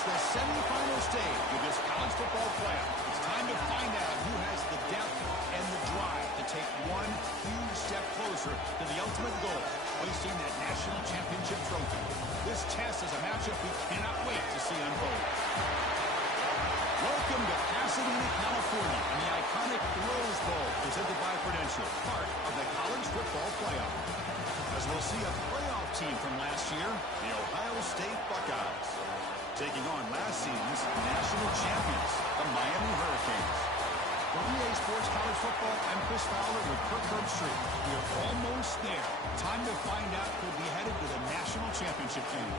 It's the semifinal stage of this college football playoff. It's time to find out who has the depth and the drive to take one huge step closer to the ultimate goal, hoisting that national championship trophy. This test is a matchup we cannot wait to see unfold. Welcome to Pasadena, California, and the iconic Rose Bowl, presented by Prudential, part of the college football playoff. As we'll see a playoff team from last year, the Ohio State Buckeyes, taking on last season's national champions, the Miami Hurricanes. For EA Sports College Football, I'm Chris Fowler with Kirk Herbstreit. We are almost there. Time to find out who'll be headed to the national championship game.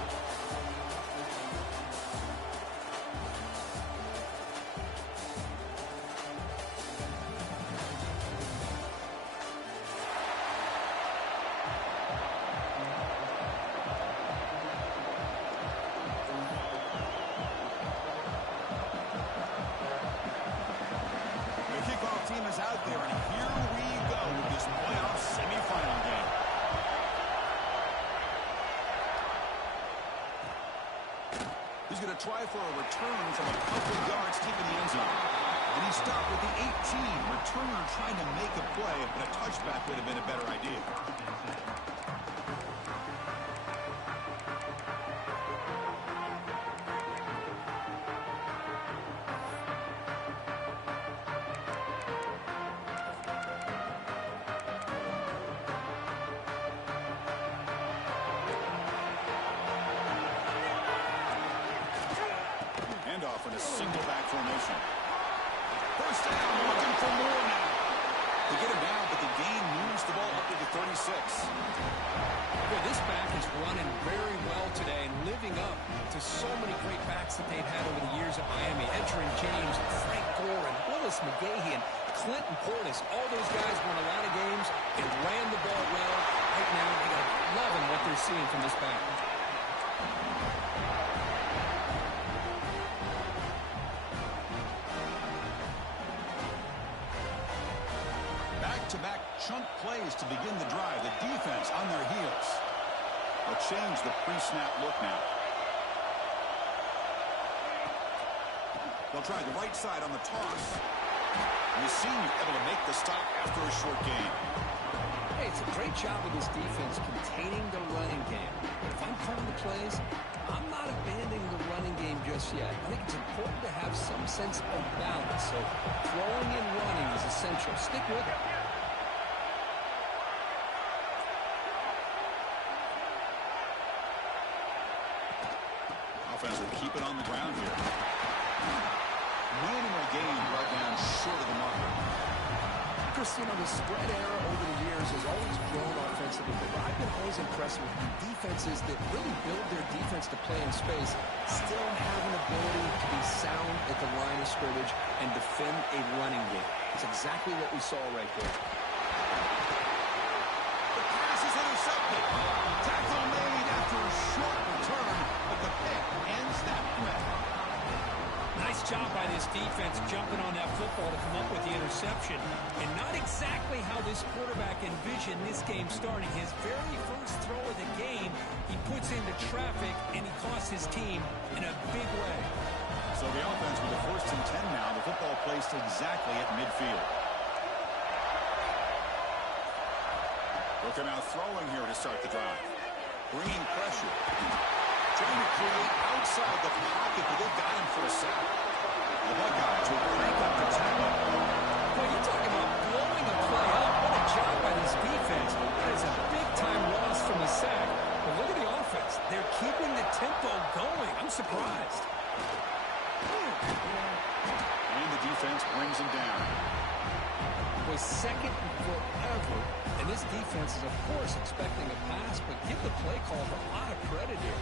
Team is out there, and here we go with this playoff semifinal game. He's going to try for a return from a couple yards deep in the end zone. And he stopped with the 18. Returner trying to make a play, but a touchback would have been a better idea. Off in a single back formation. First down, looking for more now. They get him down, but the gain moves the ball up to the 36. Well, this back is running very well today and living up to so many great backs that they've had over the years at Miami. Entering James, Frank Gore, and Willis McGahee, and Clinton Portis. All those guys won a lot of games and ran the ball well. Right now, they're loving what they're seeing from this back. Back-to-back chunk plays to begin the drive. The defense on their heels. They'll change the pre-snap look now. They'll try the right side on the toss. And the senior able to make the stop after a short gain. Hey, it's a great job of this defense containing the running game. But if I'm calling the plays, I'm not abandoning the running game just yet. I think it's important to have some sense of balance. So throwing and running is essential. Stick with it. Offense will keep it on the ground here. Minimal gain brought down short of the marker. Chris, you know, the spread era over the years has always grown offensively, but I've been always impressed with the defenses that really build their defense to play in space, still have an ability to be sound at the line of scrimmage and defend a running game. It's exactly what we saw right there. The pass is intercepted. Tackle made after a short return, but the pick ends that threat. Nice job by this defense jumping on that football to come up with the interception. And not exactly how this quarterback envisioned this game starting. His very first throw of the game, he puts into traffic, and he costs his team in a big way. So the offense with the 1st and 10 now. The football placed exactly at midfield. Looking out throwing here to start the drive. Bringing pressure. Trying to create outside the pocket, but they've got him for a sack. The Buckeyes will crank up the tempo. Well, you're talking about blowing a play up. What a job by this defense. That is a big-time loss from the sack. But look at the offense. They're keeping the tempo going. I'm surprised. And the defense brings him down. Was second forever, and this defense is, of course, expecting a pass, but give the play call a lot of credit here.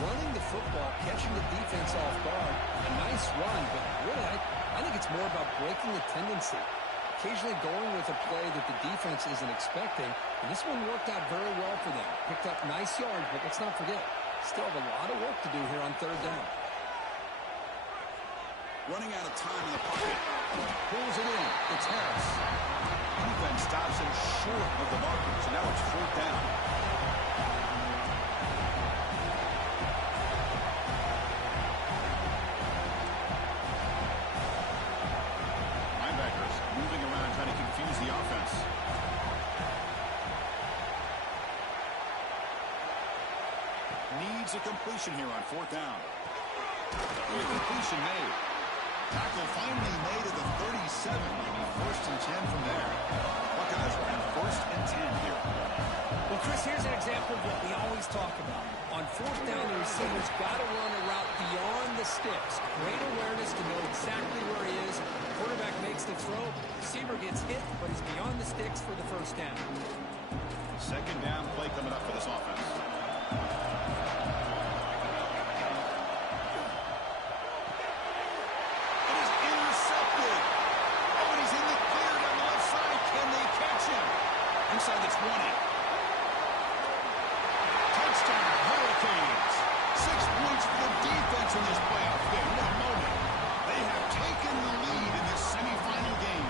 Running the football, catching the defense off guard, a nice run, but really, I think it's more about breaking the tendency. Occasionally going with a play that the defense isn't expecting, and this one worked out very well for them. Picked up nice yards, but let's not forget, still have a lot of work to do here on 3rd down. Running out of time in the pocket. Pulls it in. It's Harris. Defense stops him short of the marker, so now it's 4th down. makes a completion here on 4th down. The completion made. Tackle finally made at the 37. Maybe 1st and 10 from there. Buckeyes will have 1st and 10 here. Well, Chris, here's an example of what we always talk about. On 4th down, the receiver's got to run a route beyond the sticks. Great awareness to know exactly where he is. Quarterback makes the throw. Receiver gets hit, but he's beyond the sticks for the 1st down. 2nd down play coming up for this offense. It is intercepted. Oh, and he's in the clear down the left side. Can they catch him? Inside the 20. Touchdown, Hurricanes. 6 points for the defense in this playoff game. What a moment. They have taken the lead in this semifinal game.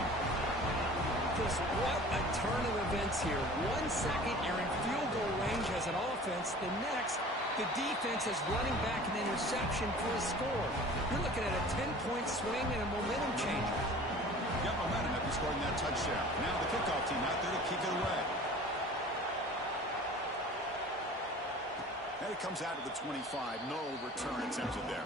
Chris, what a turn of events here. 1 second, you're in field goal range as an offense. The next, the defense is running back an interception for a score. You're looking at a 10-point swing and a momentum changer. Got momentum after scoring that touchdown. Now the kickoff team out there to kick it away. And it comes out of the 25. No return attempted there.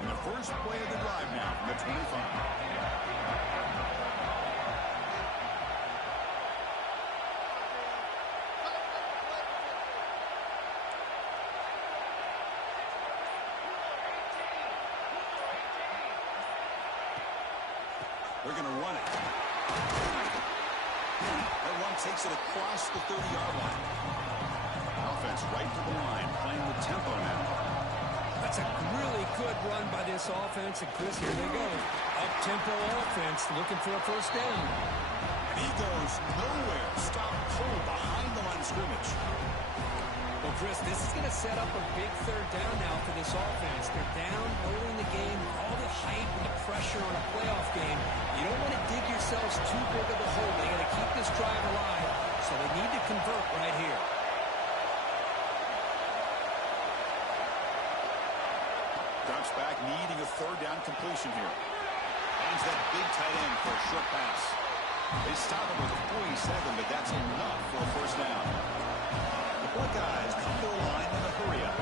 And the first play of the drive now from the 25. They're going to run it. That run takes it across the 30-yard line. Offense right to the line, playing the tempo now. That's a really good run by this offense. And, Chris, here they go. Up-tempo offense looking for a 1st down. And he goes nowhere. Stop cold behind the line of scrimmage. Well, Chris, this is going to set up a big 3rd down now for this offense. They're down early in the game. All the hype and the pressure on a playoff game. You don't want to dig yourselves too big of a hole. They got to keep this drive alive, so they need to convert right here. Drops back, needing a 3rd down completion here. Finds that big tight end for a short pass. They stop him with a 47, but that's enough for a 1st down. The Buckeyes come to the line in a hurry up.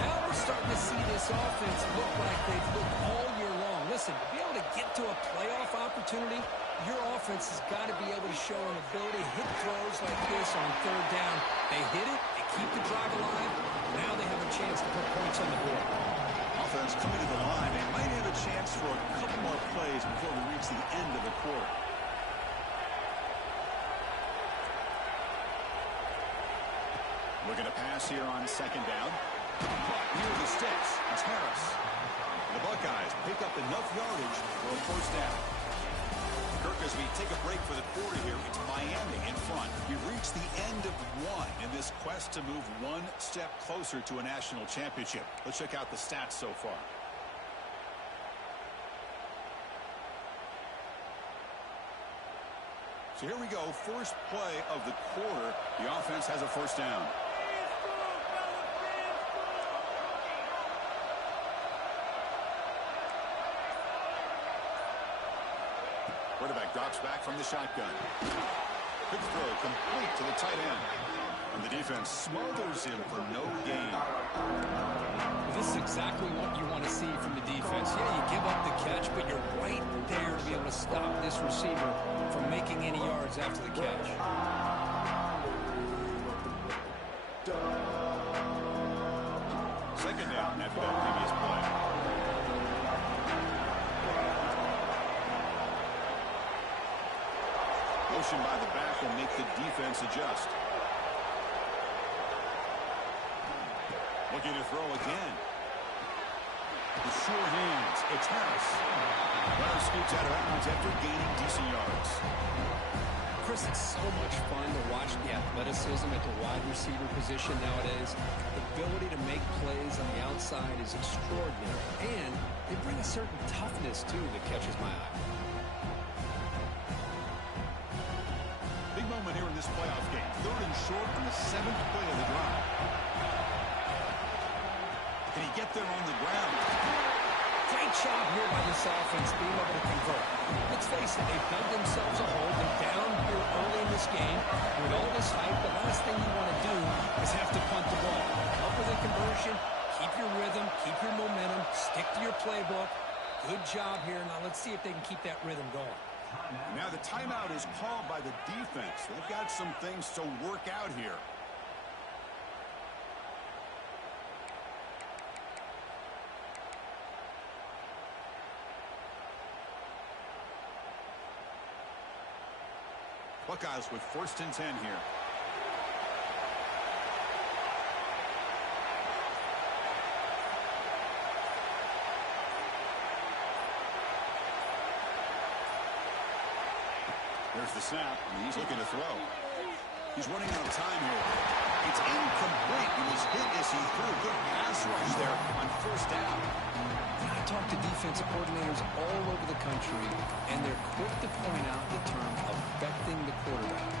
Now we're starting to see this offense look like they've looked all year long. Listen, to be able to get to a playoff opportunity, your offense has got to be able to show an ability to hit throws like this on 3rd down. They hit it, they keep the drive alive. Now they have a chance to put points on the board. Offense coming to the line. They might have a chance for a couple more plays before we reach the end of the quarter. Looking to pass here on 2nd down. But near the sticks, it's Harris. The Buckeyes pick up enough yardage for a 1st down. Kirk, as we take a break for the quarter here, it's Miami in front. We've reached the end of one in this quest to move one step closer to a national championship. Let's check out the stats so far. So here we go, first play of the quarter. The offense has a 1st down. Quarterback drops back from the shotgun. Quick throw complete to the tight end. And the defense smothers him for no gain. This is exactly what you want to see from the defense. Yeah, you give up the catch, but you're right there to be able to stop this receiver from making any yards after the catch. Second down after that previous play. Motion by the back will make the defense adjust. Looking to throw again. With sure hands, it's Harris. Runner scoots out of bounds after gaining decent yards. Chris, it's so much fun to watch the athleticism at the wide receiver position nowadays. The ability to make plays on the outside is extraordinary. And they bring a certain toughness, too, that catches my eye. Big moment here in this playoff game. 3rd and short on the 7th play of the drive. Can he get there on the ground? Great job here by this offense being able to convert. Let's face it, they've dug themselves a hole. They're down here early in this game. With all this hype, the last thing you want to do is have to punt the ball. Up with a conversion, keep your rhythm, keep your momentum, stick to your playbook. Good job here. Now let's see if they can keep that rhythm going. Now the timeout is called by the defense. They've got some things to work out here. Buckeyes with 1st and 10 here. There's the snap, and he's looking to throw. He's running out of time here. It's incomplete. He was hit as he threw a good pass rush there on 1st down. I talk to defensive coordinators all over the country, and they're quick to point out the term affecting the quarterback.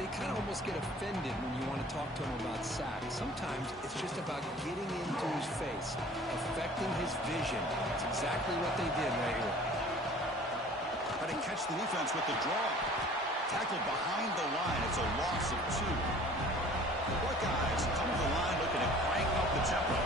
They kind of almost get offended when you want to talk to them about sacks. Sometimes it's just about getting into his face, affecting his vision. It's exactly what they did right here. Try to catch the defense with the draw. Tackled behind the line. It's a loss of 2. The Buckeyes come to the line looking to crank up the tempo.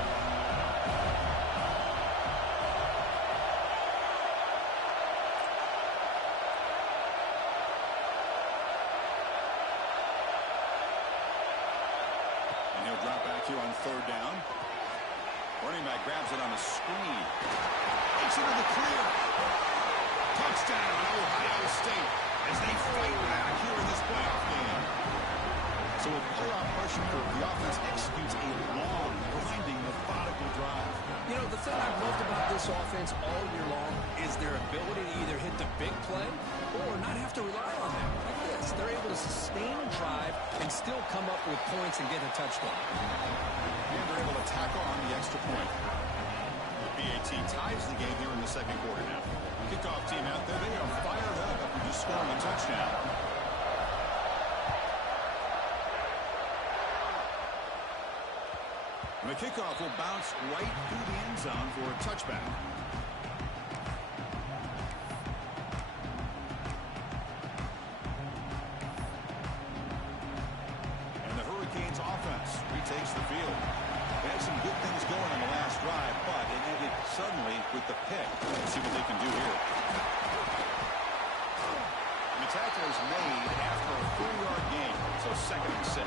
And he'll drop back here on 3rd down. Running back grabs it on the screen. Takes it to the clear. Touchdown, Ohio State, as they fight back here in this playoff game. So with playoff pressure, the offense executes a long, grinding, methodical drive. You know, the thing I've loved about this offense all year long is their ability to either hit the big play or not have to rely on that. Like this, they're able to sustain a drive and still come up with points and get a touchdown. And they're able to tackle on the extra point. The PAT ties the game here in the 2nd quarter now. Kickoff team out there, they are fired up after just scoring a touchdown. And the kickoff will bounce right through the end zone for a touchback. And the Hurricanes offense retakes the field. They had some good things going on the last drive, but it ended suddenly with the pick. Let's see what they can do here. The tackle is made after a 4-yard gain, so 2nd and 6.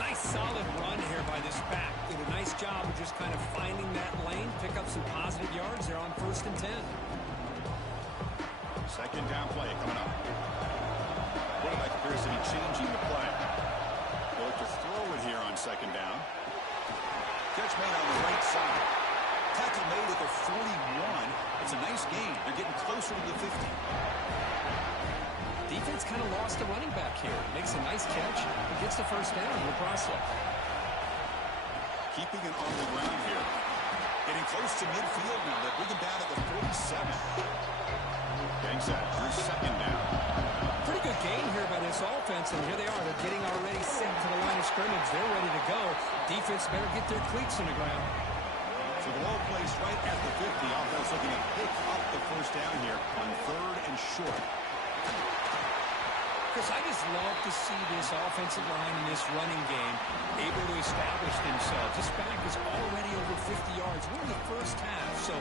Nice solid run here by this back. Did a nice job of just kind of finding that lane, pick up some positive yards there on 1st and 10. 2nd down play coming up. Quarterback appears to be changing the play. They'll look to throw it here on 2nd down. Catch made on the right side. Tackle made at the 41. It's a nice gain. They're getting closer to the 50. Defense kind of lost the running back here. Makes a nice catch and gets the 1st down in the process. Keeping it on the ground here. Getting close to midfield now. They're bringing down at the 47. Getting set. Here's 2nd down. Pretty good game here by this offense, and here they are. They're getting already set to the line of scrimmage. They're ready to go. Defense better get their cleats in the ground. So the low place right at the 50. Offense looking to pick up the 1st down here on 3rd and short. Chris, I just love to see this offensive line in this running game able to establish themselves. This back is already over 50 yards. We're in the 1st half, so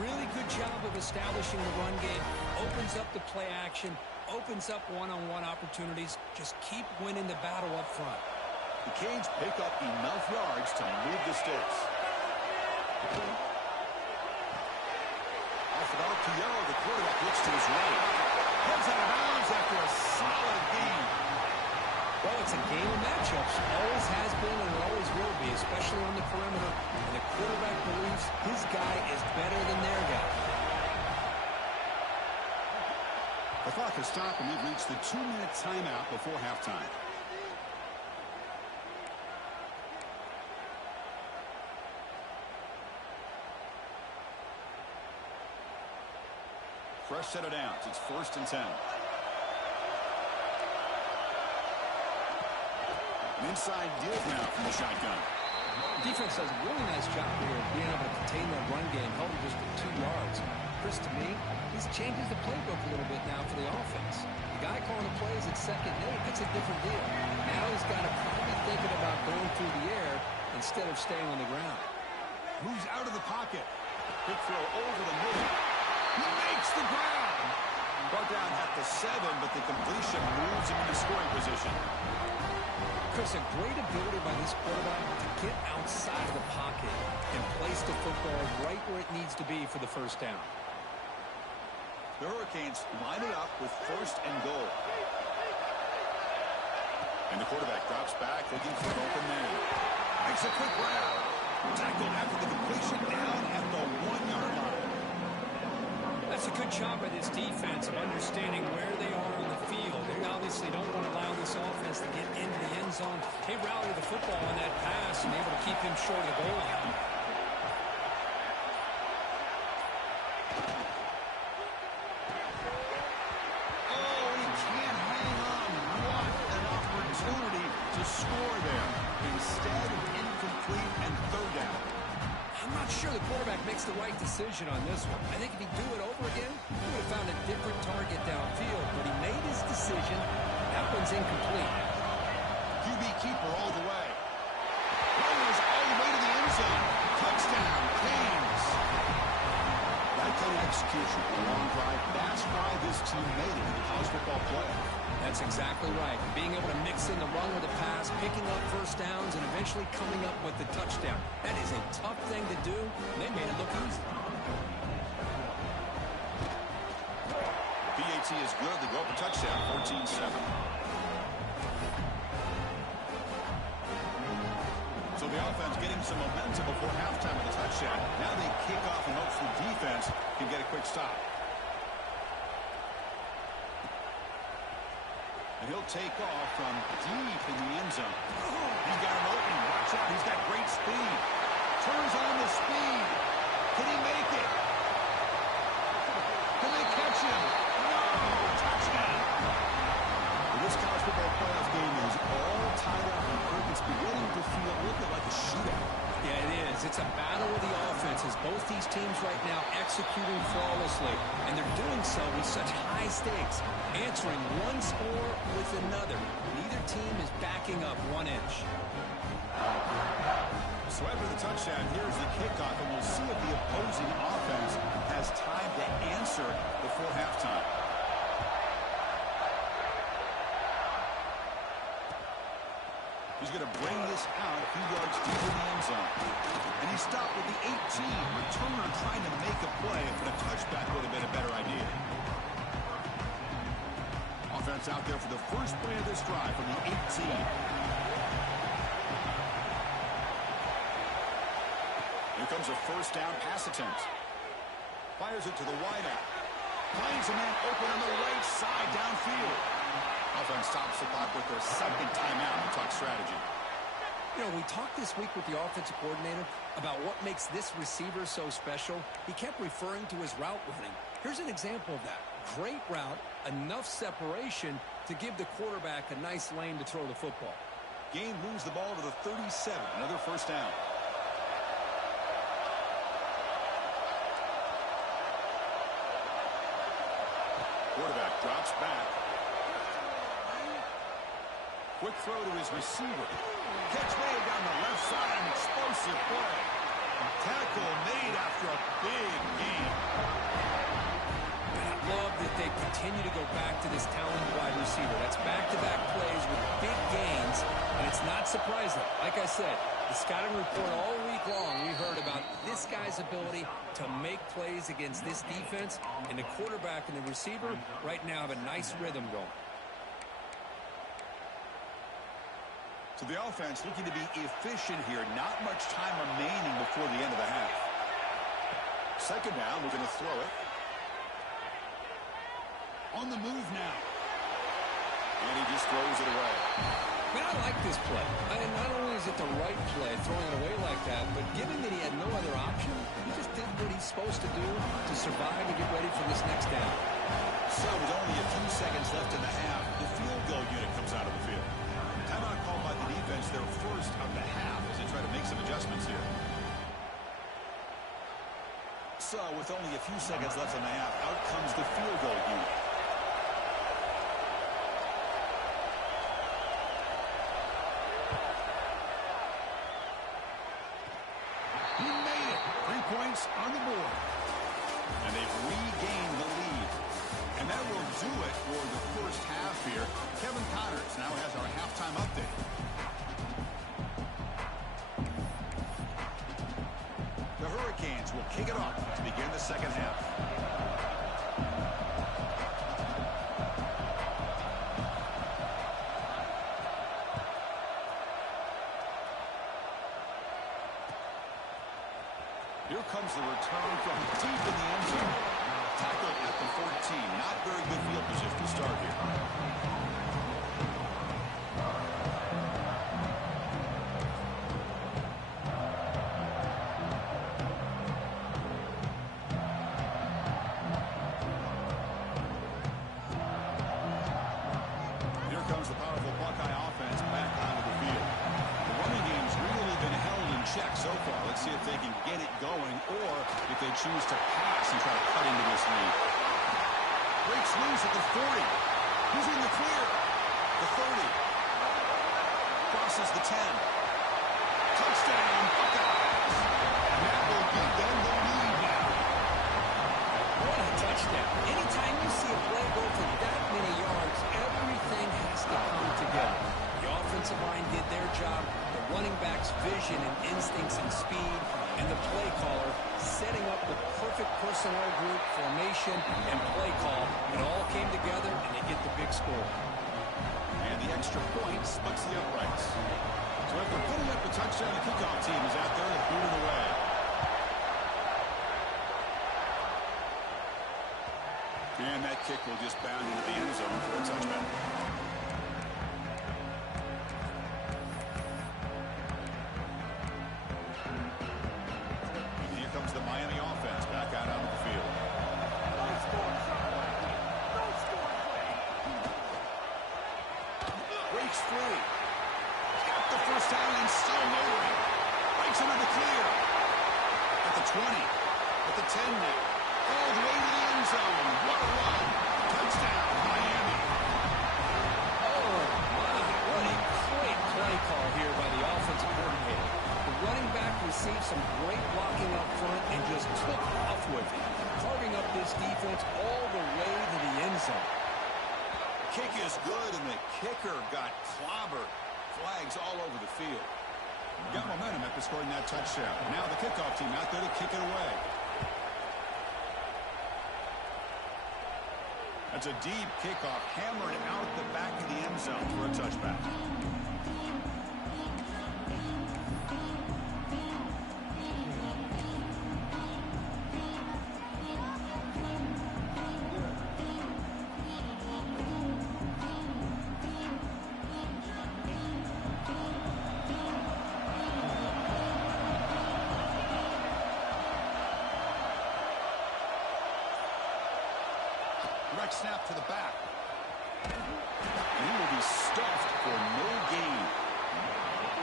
really good job of establishing the run game. Opens up the play action, opens up one-on-one opportunities. Just keep winning the battle up front. The Canes pick up enough yards to move the sticks. Off it out to Yellow. The quarterback looks to his right. Heads out of bounds after a solid gain. Well, it's a game of matchups. Always has been and always will be, especially on the perimeter. And the quarterback believes his guy is better than their guy. The clock has stopped, and we've reached the 2-minute timeout before halftime. Fresh set of downs. It's 1st and 10. An inside deal now from the shotgun. Defense does a really nice job here of being able to contain that run game, held him just at 2 yards. Chris, to me, this changes the playbook a little bit now for the offense. The guy calling the plays at 2nd and 8, that's a different deal. Now he's got to probably be thinking about going through the air instead of staying on the ground. Moves out of the pocket. Quick throw over the middle. He makes the ground. Brought down at the 7, but the completion moves him into scoring position. Chris, a great ability by this quarterback to get outside of the pocket and place the football right where it needs to be for the first down. The Hurricanes line it up with 1st and goal. And the quarterback drops back looking for an open man. Makes a quick grab. Tackled after the completion down at the 1-yard line. That's a good job by this defense of understanding where they are on the field. They obviously don't want to allow this offense to get into the end zone. They rallied the football on that pass and able to keep him short of the goal line. Oh, he can't hang on. What an opportunity to score there. Instead, incomplete and 3rd down. I'm not sure the quarterback makes the right decision on this one. I think if he'd do it over again, he would have found a different target downfield. But he made his decision. That one's incomplete. QB keeper all the way. Runners all the way to the end zone. Touchdown, Canes. That kind of execution, a long drive, that's why this team made it in the college football playoff. That's exactly right. Being able to mix in the run with the pass, picking up first downs, and eventually coming up with the touchdown. That is a tough thing to do, and they made it look easy. PAT is good. They go up a touchdown, 14-7. So the offense getting some momentum before halftime with a touchdown. Now they kick off and hope the defense can get a quick stop. And he'll take off from deep in the end zone. He's got an opening. Watch out. He's got great speed. Turns on the speed. Can he make it? Can they catch him? No! Touchdown! Well, this college football playoff game is all tied up, and Kirk, it's beginning to feel a little bit like a shootout. Yeah, it is. It's a battle of the offenses. Both these teams right now executing flawlessly, and they're doing so with such high stakes, answering one score with another. Neither team is backing up 1 inch. So after the touchdown, here's the kickoff, and we'll see if the opposing offense has time to answer before halftime. He's going to bring this out a few yards deep in the end zone. And he stopped with the 18. Returner trying to make a play, but a touchback would have been a better idea. Offense out there for the first play of this drive from the 18. Here comes a first down pass attempt. Fires it to the wideout. Finds a man open on the right side downfield. Offense stops the clock with their 2nd timeout to talk strategy. You know, we talked this week with the offensive coordinator about what makes this receiver so special. He kept referring to his route running. Here's an example of that. Great route, enough separation to give the quarterback a nice lane to throw the football. Gain moves the ball to the 37. Another first down. Quarterback drops back. Quick throw to his receiver. Catch made down the left side. An explosive play. Tackle made after a big gain. I love that they continue to go back to this talented wide receiver. That's back-to-back plays with big gains, and it's not surprising. Like I said, the scouting report all week long, we heard about this guy's ability to make plays against this defense, and the quarterback and the receiver right now have a nice rhythm going. So the offense looking to be efficient here. Not much time remaining before the end of the half. 2nd down, we're going to throw it. On the move now. And he just throws it away. Man, I like this play. And not only is it the right play, throwing it away like that, but given that he had no other option, he just did what he's supposed to do to survive and get ready for this next down. So with only a few seconds left in the half, the field goal unit comes out of the field. Timeout called by the defense, their first of the half, as they try to make some adjustments here. So, with only a few seconds left in the half, out comes the field goal unit. He made it. 3 points on the board. And they've regained the lead. And that will do it for the first half here. Kevin Connors now has our halftime update. The Hurricanes will kick it off to begin the second half. Here comes the return from deep in the end zone. Tackled at the 14. Not very good field position to start here. Here comes the powerful Buckeye offense back onto the field. The running game's really been held in check so far. Let's see if they can get it going or if they choose to pass and try to cut into this lead. Breaks loose at the 40. He's in the clear. The 30. Crosses the 10. Touchdown, Buckeyes. And that will give them the lead now. What a touchdown. Anytime you see a play go for that many yards, everything has to come together. The offensive line did their job, the running back's vision and instincts and speed, and the play caller setting up the perfect personnel group, formation, and play call. It all came together, and they get the big score. And the extra point splits the uprights. So after putting up the touchdown, the kickoff team is out there to boot it away. And that kick will just bound into the end zone for a touchback. And here comes the Miami offense back out onto the field. Breaks free. Got the first down and still nowhere. Breaks into the clear. At the 20. At the 10 now. All the way to the end zone. What a run. Touchdown, Miami. Oh, my. What a great play call here by the offensive coordinator. The running back received some great blocking up front and just took off with it, carving up this defense all the way to the end zone. Kick is good, and the kicker got clobbered. Flags all over the field. Got momentum after scoring that touchdown. Now the kickoff team out there to kick it away. That's a deep kickoff, hammered out the back of the end zone for a touchback. Direct snap to the back. And he will be stuffed for no gain.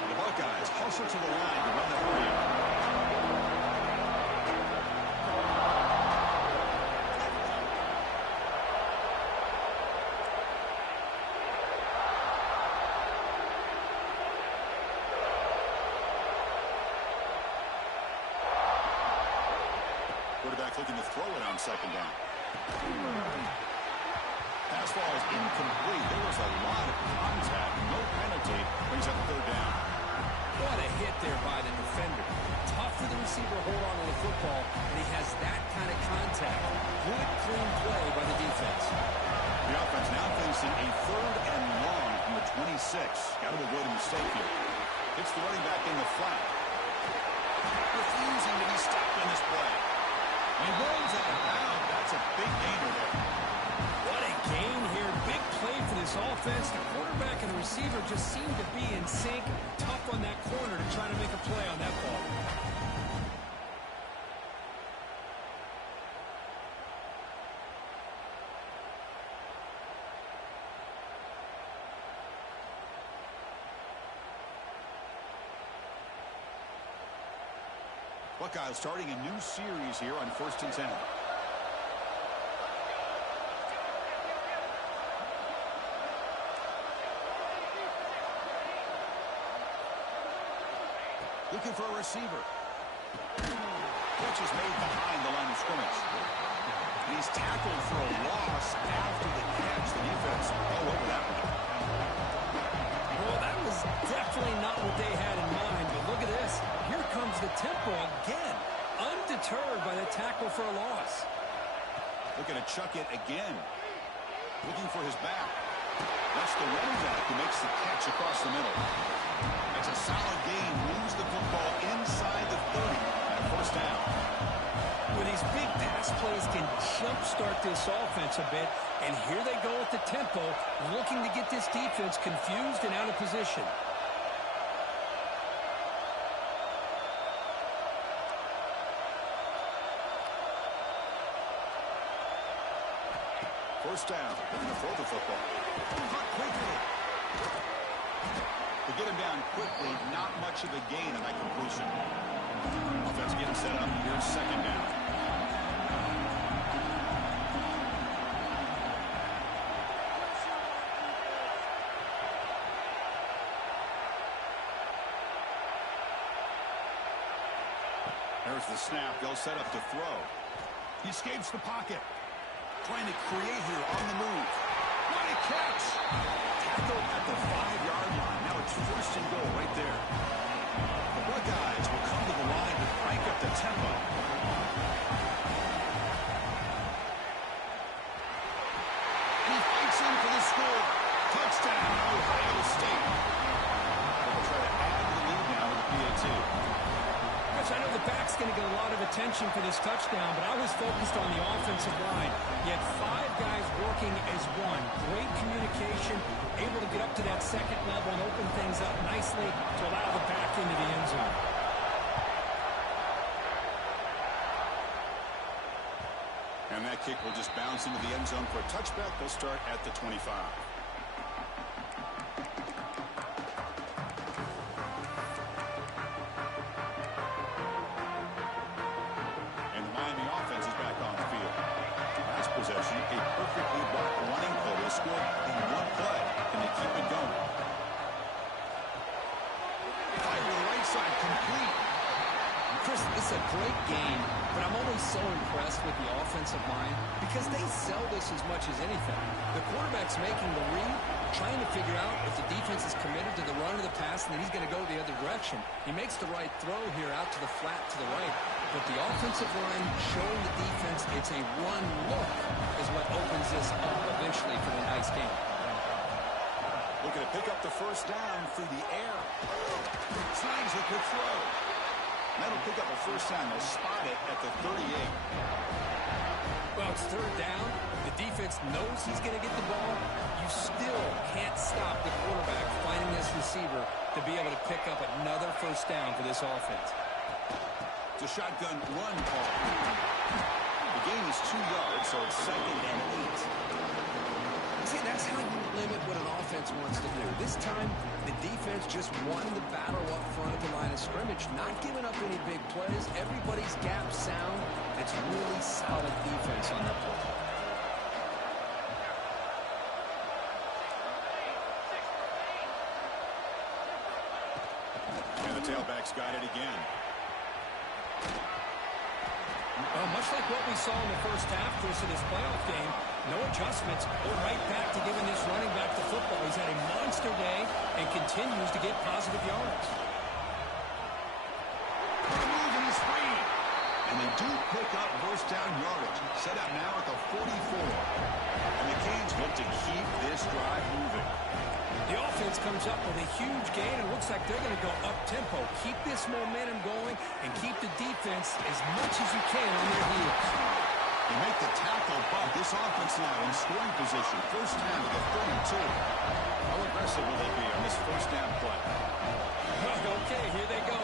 The Buckeyes hustle to the line to run the play. Quarterback looking to throw it on second down. Pass ball is incomplete. There was a lot of contact. No penalty. Brings up third down. What a hit there by the defender. Tough for the receiver to hold on to the football, and he has that kind of contact. Good, clean play by the defense. The offense now facing a third and long from the 26. Got to avoid a mistake here. Hits the running back in the flat. Refusing to be stopped in this play. He rolls out of bounds. That's a big gainer there. What a gain here. Big play for this offense. The quarterback and the receiver just seem to be in sync. Tough on that corner to try to make a play on that ball. Buckeyes starting a new series here on 1st and 10. Looking for a receiver. Catch is made behind the line of scrimmage. And he's tackled for a loss after the catch. The defense all over that one. Well, that was definitely not what they had in mind, but look at this. Here comes the tempo again, undeterred by the tackle for a loss. Looking to chuck it again. Looking for his back. That's the running back who makes the catch across the middle. That's a solid gain. Moves the football inside the 30 and a 1st down. Well, these big pass plays can jumpstart this offense a bit, and here they go at the tempo, looking to get this defense confused and out of position. First down. Looking to throw the football. Caught quickly. To get him down quickly, not much of a gain on that completion. Offense getting set up. Here's 2nd down. There's the snap. They'll set up to throw. He escapes the pocket. Trying to create here on the move. What a catch! Tackle at the 5-yard line. Now it's 1st and goal right there. The Buckeyes will come to the line to crank up the tempo. He fights in for the score. Touchdown, Ohio State. They'll try to add the lead now with the PAT. I know the back's going to get a lot of attention for this touchdown, but I was focused on the offensive line. You had 5 guys working as one. Great communication, able to get up to that 2nd level and open things up nicely to allow the back into the end zone. And that kick will just bounce into the end zone for a touchback. They'll start at the 25. Possession, a perfectly blocked running play. They scored in 1 play. Can they keep it going? Fire to the right side, complete. Chris, it's a great game, but I'm always so impressed with the offensive line because they sell this as much as anything. The quarterback's making the read, trying to figure out if the defense is committed to the run or the pass, and then he's going to go the other direction. He makes the right throw here out to the flat to the right, but the offensive line showing the defense it's a run look is what opens this up eventually for the nice game. Looking to pick up the 1st down through the air. Snags a good throw. That'll pick up a 1st down. They'll spot it at the 38. Well, it's 3rd down. The defense knows he's going to get the ball. You still can't stop the quarterback finding this receiver to be able to pick up another 1st down for this offense. It's a shotgun run call. The gain is 2 yards, so it's 2nd and 8. See, that's how you limit what an offense wants to do. This time, the defense just won the battle up front at the line of scrimmage, not giving up any big plays. Everybody's gap sound. It's really solid defense on that play. And the tailback's got it again. Well, much like what we saw in the 1st half, Chris, of this playoff game, no adjustments. Go right back to giving this running back the football. He's had a monster day and continues to get positive yards. Good move, and he's free. And they do pick up 1st down yardage. Set up now at the 44. And the Canes look to keep this drive moving. The offense comes up with a huge gain, and it looks like they're going to go up-tempo. Keep this momentum going and keep the defense as much as you can on their heels. They make the tackle, but this offense now in scoring position. 1st down to the 32. How aggressive will they be on this 1st down play? Okay, here they go.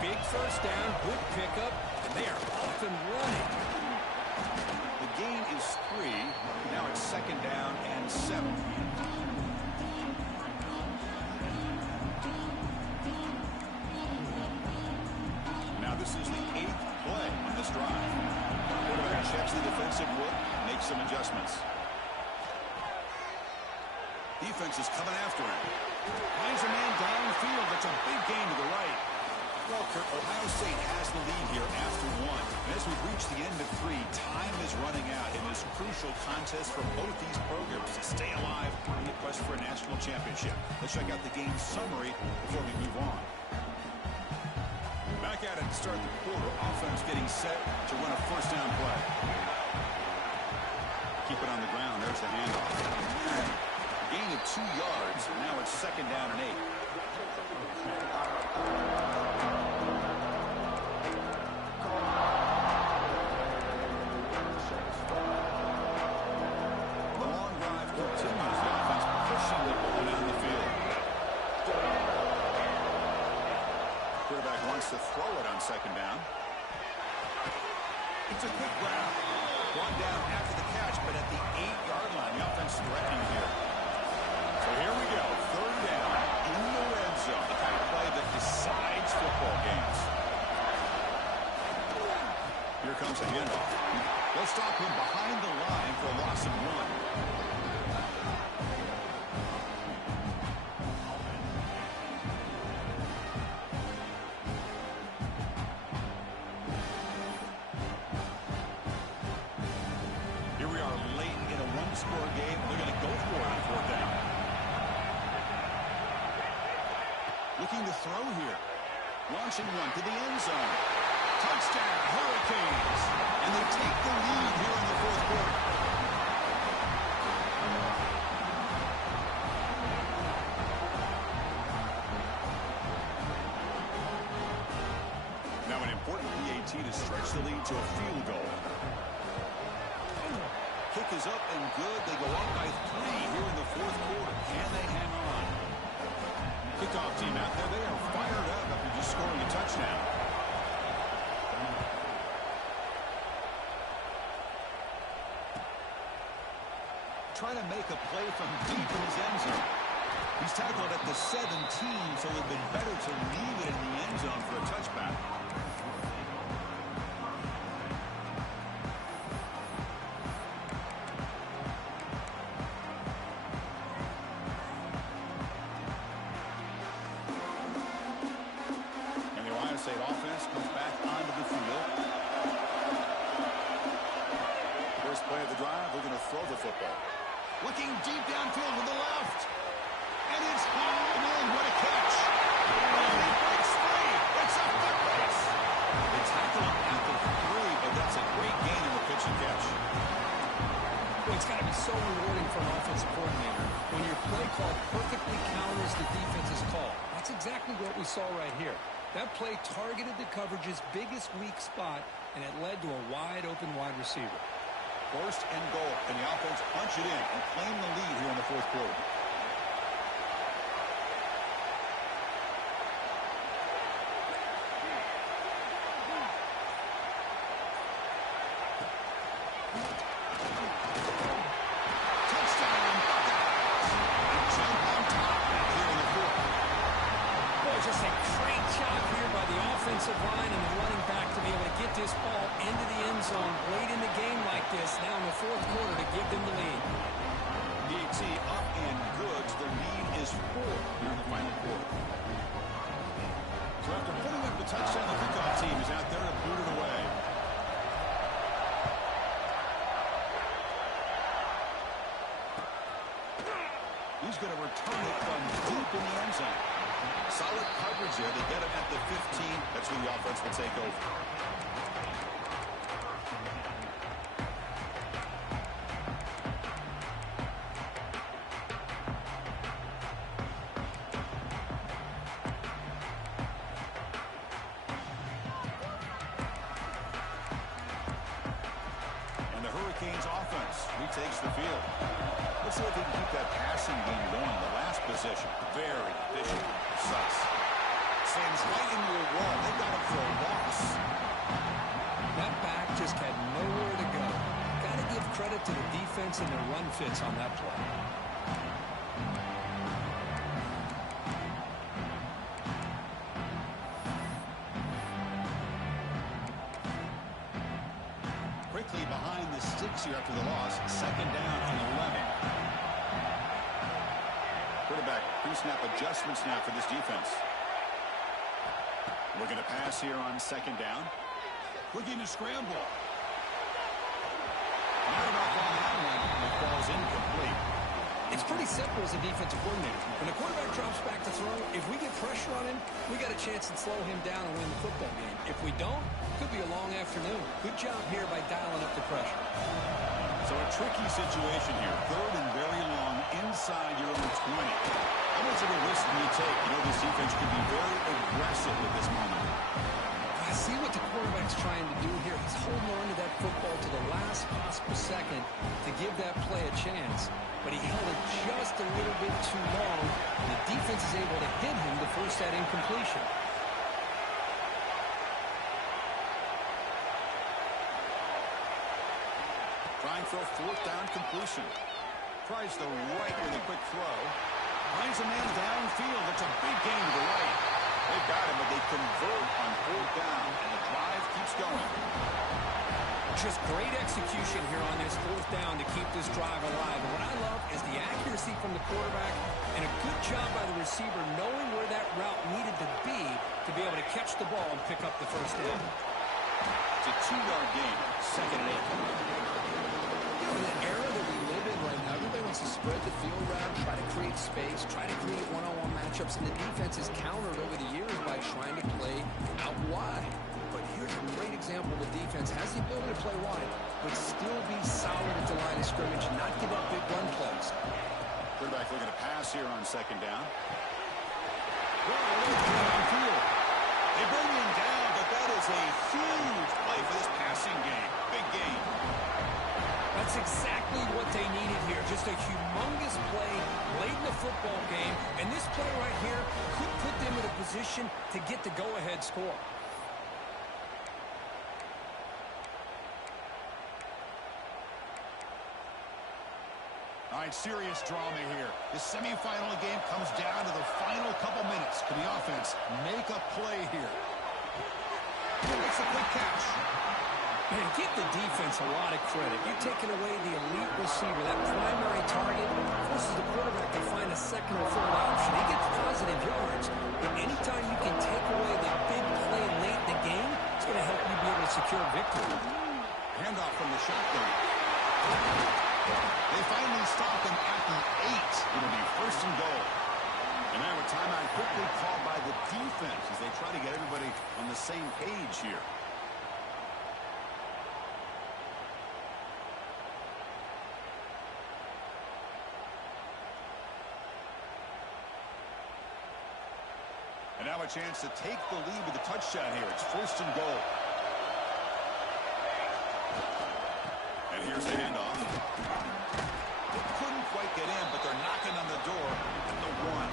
Big 1st down, good pickup, and they are off and running. The gain is 3. Now it's 2nd down and 7. This is the 8th play on this drive. Quarterback checks the defensive look, makes some adjustments. Defense is coming after him. Finds a man downfield. That's a big gain to the right. Well, Kurt, Ohio State has the lead here after 1. And as we've reached the end of 3, time is running out in this crucial contest for both these programs to stay alive in the quest for a national championship. Let's check out the game summary before we move on. Back at it to start the quarter. Offense getting set to run a first down play. Keep it on the ground. There's the handoff. Gain of 2 yards. Now it's 2nd down and 8. The long drive continues. The offense pushing the ball down the field. Quarterback wants to throw it on 2nd down. It's a quick grab. Brought down after the catch, but at the 8-yard line, the offense threatening here. So here we go. 3rd down in the red zone. The kind of play that decides football games. Here comes a handoff. They'll stop him behind the line for a loss of 1. Score game. They're going to go for it on 4th down. Looking to throw here. Launching one to the end zone. Touchdown, Hurricanes. And they take the lead here in the 4th quarter. Now an important PAT to stretch the lead to a field goal. Kick is up and good. They go up by 3 here in the 4th quarter. Can they hang on? Kickoff team out there. They are fired up after just scoring a touchdown. Trying to make a play from deep in his end zone. He's tackled at the 17, so it would have been better to leave it in the end zone for a touchback. State offense comes back onto the field. First play of the drive, they're going to throw the football. Looking deep downfield to the left. And it's home in. What a catch. And he breaks free. It's a foot race. They tackle him at the 3, but that's a great gain in the pitch and catch. Well, it's got to be so rewarding for an offensive coordinator when your play call perfectly counters the defense's call. That's exactly what we saw right here. That play targeted the coverage's biggest weak spot, and it led to a wide-open wide receiver. 1st and goal, and the offense punch it in and claim the lead here in the 4th quarter. Touchdown, Buckeyes! Jump on top here in the 4th. Boy, just a great job here by the offensive line and the running back to be able to get this ball into the end zone late in the game like this, now in the 4th quarter, to give them the lead. PAT up and good. So the lead is 4 here in the final quarter. So after putting up the touchdown, the kickoff team is out there to boot it away. He's going to return it from deep in the end zone. Solid coverage there. They get him at the 15. That's where the offense will take over. And the Hurricanes offense retakes the field. Let's see if they can keep that passing game going. The last possession, very efficient, precise. Sends right into a wall. They got him for a loss. That back just had nowhere to go. Got to give credit to the defense and their run fits on that play. quickly behind the sticks here after the loss. Second down and 11. Quarterback pre-snap adjustments now for this defense. Looking to pass here on second down. Looking to scramble. Not enough on that one. The ball's incomplete. It's pretty simple as a defensive coordinator. When the quarterback drops back to throw, if we get pressure on him, we got a chance to slow him down and win the football game. If we don't, it could be a long afternoon. Good job here by dialing up the pressure. So a tricky situation here. Third and very long inside your own 20. How much of a risk do you take? You know this defense could be very aggressive at this moment. I see what the quarterback's trying to do here. He's holding on to that football to the last possible second to give that play a chance. But he held it just a little bit too long. And the defense is able to hit him to force that incompletion. Trying for a fourth down completion. Tries the right with a quick throw. Finds a man downfield. It's a big gain to the right. They've got him, but they convert on fourth down, and the drive keeps going. Just great execution here on this fourth down to keep this drive alive. And what I love is the accuracy from the quarterback and a good job by the receiver knowing where that route needed to be able to catch the ball and pick up the first down. It's a 2-yard gain, second and 8. In the era that we live in right now, everybody wants to spread the field around, try to create space, try to create one-on-one matchups, and the defense has countered over the years by trying to play out wide. But here's a great example of the defense has the ability to play wide, but still be solid at the line of scrimmage and not give up big run plays. Quarterback looking to pass here on second down. Downfield. They bring him down, but that is a huge play for this passing game. Big game. That's exactly what they needed here. Just a humongous play late in the football game. And this play right here could put them in a position to get the go-ahead score. All right, serious drama here. The semifinal game comes down to the final couple minutes. Can the offense make a play here? Makes a quick catch. Man, give the defense a lot of credit. You're taking away the elite receiver, that primary target, forces the quarterback to find a second or third option. He gets positive yards, but anytime you can take away the big play late in the game, it's going to help you be able to secure victory. Handoff from the shotgun. They finally stop him at the 8. It'll be first and goal. And now a timeout quickly called by the defense as they try to get everybody on the same page here. And now a chance to take the lead with a touchdown here. It's first and goal. And here's the handoff. Couldn't quite get in, but they're knocking on the door at the 1.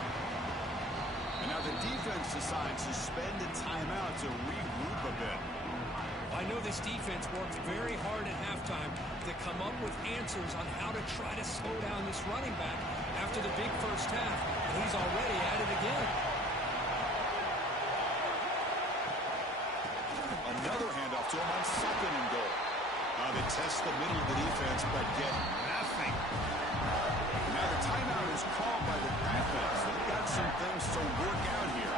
And now the defense decides to spend a timeout to regroup a bit. I know this defense worked very hard at halftime to come up with answers on how to try to slow down this running back after the big first half. And he's already at it again. Another handoff to him on second and goal. Now they test the middle of the defense, but get nothing. Now the timeout is called by the defense. They've got some things to work out here.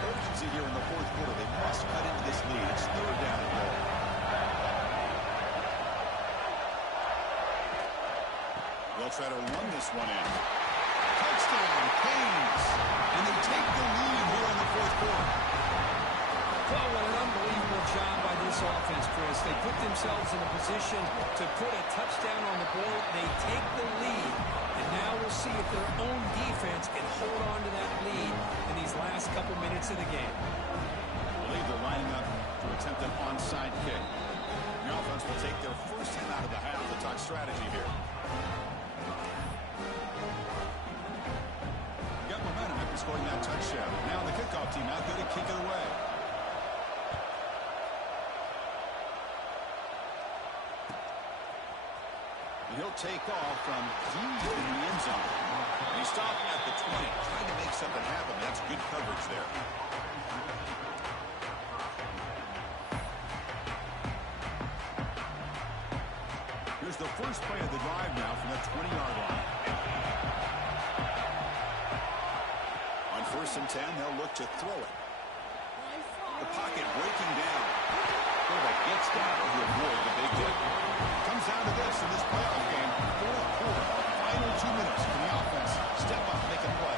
Urgency here in the fourth quarter. They must cut into this lead. It's third down and goal. They'll try to run this one in. Touchdown, Canes. And they take the lead here in the fourth quarter. Well, what an unbelievable job by this offense, Chris. They put themselves in a position to put a touchdown on the board. They take the lead. And now we'll see if their own defense can hold on to that lead in these last couple minutes of the game. I believe they're lining up to attempt an onside kick. The offense will take their first hit out of the half to talk strategy here. Got momentum after scoring that touchdown. Now the kickoff team out there to kick it away. He'll take off from deep in the end zone. He stopped at the 20, trying to make something happen. That's good coverage there. Here's the first play of the drive now from the 20-yard line. On 1st and 10, they'll look to throw it. The pocket breaking down. Quarterback gets down to avoid the big hit. Comes down to this in this playoff game. Fourth quarter. Final 2 minutes. Can the offense step up, make a play?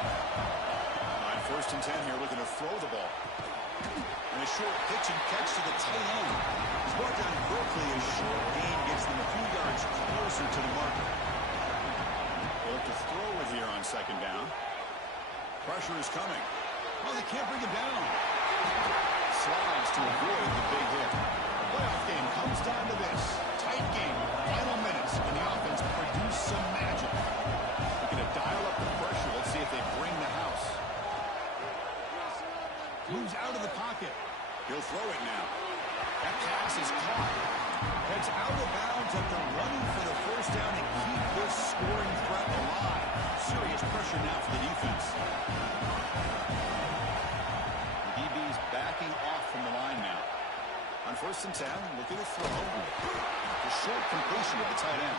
On 1st and 10 here, looking to throw the ball. And a short pitch and catch to the tight end. He's brought down quickly. A short gain gets them a few yards closer to the marker. They'll look to throw it here on 2nd down. Pressure is coming. Oh, they can't bring him down. Slides to avoid the big hit. The playoff game comes down to this. Tight game. Final minutes. Can the offense produce some magic? They're going to dial up the pressure. Let's see if they bring the house. Moves out of the pocket. He'll throw it now. That pass is caught. Heads out of bounds after running for the first down and keep this scoring threat alive. Serious pressure now for the defense. The DB's backing off from the line now. On 1st and 10, looking to throw. A short completion of the tight end.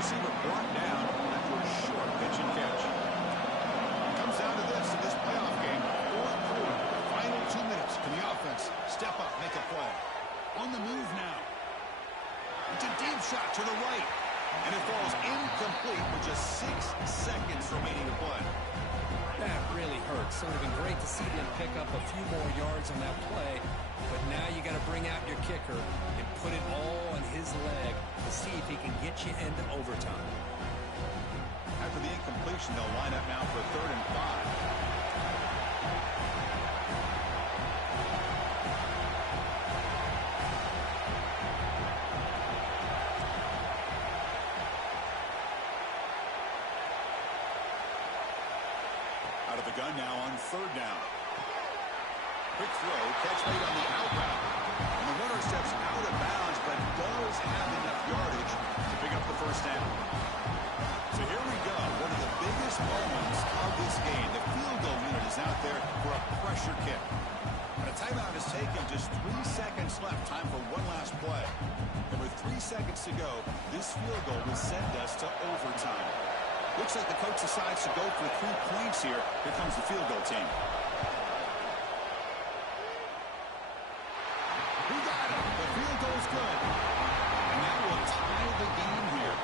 Receiver brought down after a short pitch and catch. Comes down to this in this playoff game. Fourth quarter. Final 2 minutes. Can the offense step up, make a play? On the move now. It's a deep shot to the right. And it falls incomplete with just 6 seconds remaining to play. That really hurts. It would have been great to see them pick up a few more yards on that play. But now you got to bring out your kicker and put it all on his leg to see if he can get you into overtime. After the incompletion, they'll line up now for 3rd and 5. Out of the gun now on 3rd down. Quick throw, catch made on the out route. And the runner steps out of bounds, but does have enough yardage to pick up the 1st down. So here we go. One of the biggest moments of this game. The field goal unit is out there for a pressure kick. And a timeout is taken. Just 3 seconds left. Time for one last play. And with 3 seconds to go, this field goal will send us to overtime. Looks like the coach decides to go for 3 points here. Here comes the field goal team. We got it. The field goal's good. And that will tie the game here.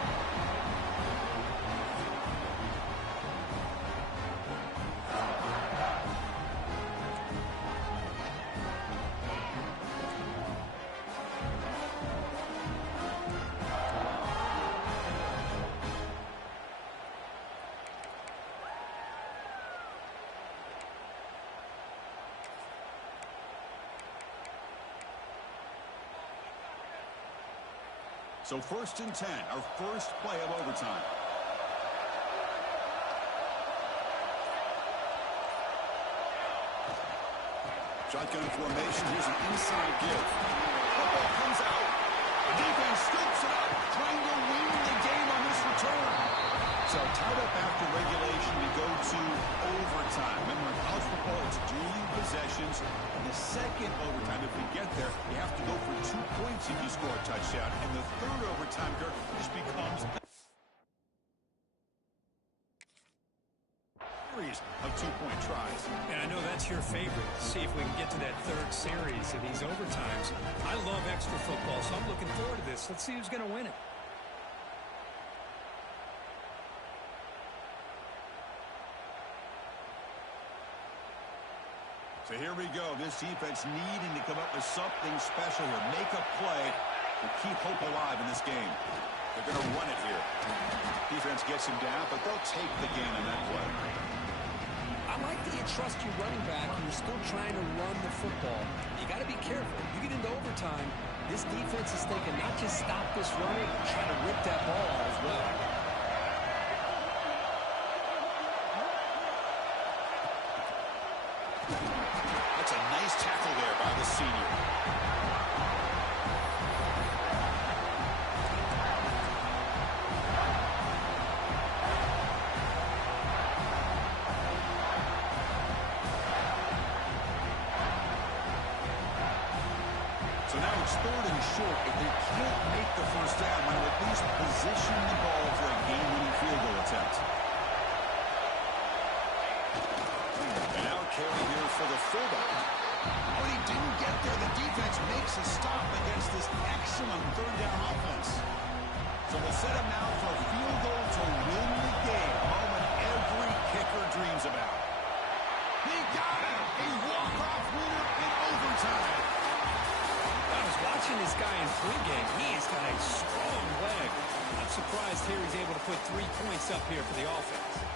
So 1st and 10, our first play of overtime. Shotgun formation. Here's an inside give. Football comes out. The defense scoops it up, trying to win the game on this return. So tied up after regulation, we go to overtime. Remember, in college football, it's dueling possessions. In the second overtime, if we get there, you have to go for 2 points if you score a touchdown. And the third overtime, Kirk, just becomes a series of 2-point tries. And I know that's your favorite. See if we can get to that 3rd series of these overtimes. I love extra football, so I'm looking forward to this. Let's see who's going to win it. So here we go. This defense needing to come up with something special here. Make a play to keep hope alive in this game. They're going to run it here. Defense gets him down, but they'll take the gain on that play. I like that you trust your running back and you're still trying to run the football. You got to be careful. You get into overtime, this defense is thinking not just stop this runner, but try to rip that ball out as well. That's a nice tackle there by the senior. So now it's 3rd and short. If they can't make the first down, might at least position the ball for a game-winning field goal attempt. And now carry here for the fullback. When he didn't get there, the defense makes a stop against this excellent 3rd down offense. So we'll set him now for a field goal to win the game. A moment every kicker dreams about. He got it! A walk-off winner in overtime. I was watching this guy in pregame. He's got a strong leg. I'm surprised here he's able to put 3 points up here for the offense.